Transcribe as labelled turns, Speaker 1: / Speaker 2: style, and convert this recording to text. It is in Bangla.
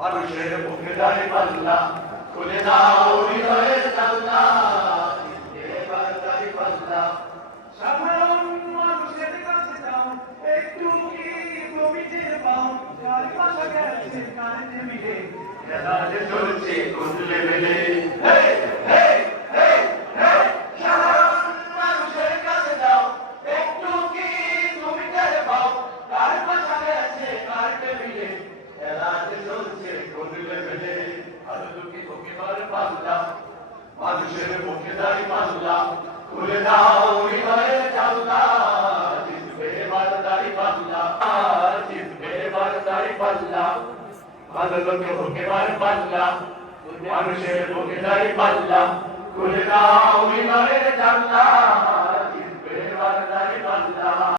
Speaker 1: মানুষের মুখে দাঁড়ি পাল্লা খুলে দাও হৃদয়ে জানলা জিতবে এবার তারি পাল্লা সাধারণ মানুষের কাছে যাও একটু কি গেছে কানে মিলে মানুষের মুখে দাঁড়ি পাল্লা খুলে দাও হৃদয়ে জানলা জিতবে এবার দাড়ি পাল্লা জিতবে এবার দাড়ি পাল্লা ভালো লোকে মুখে বার পাল্লা মানুষের মুখে দাঁড়ি পাল্লা খুলে দাও হৃদয়ে জানলা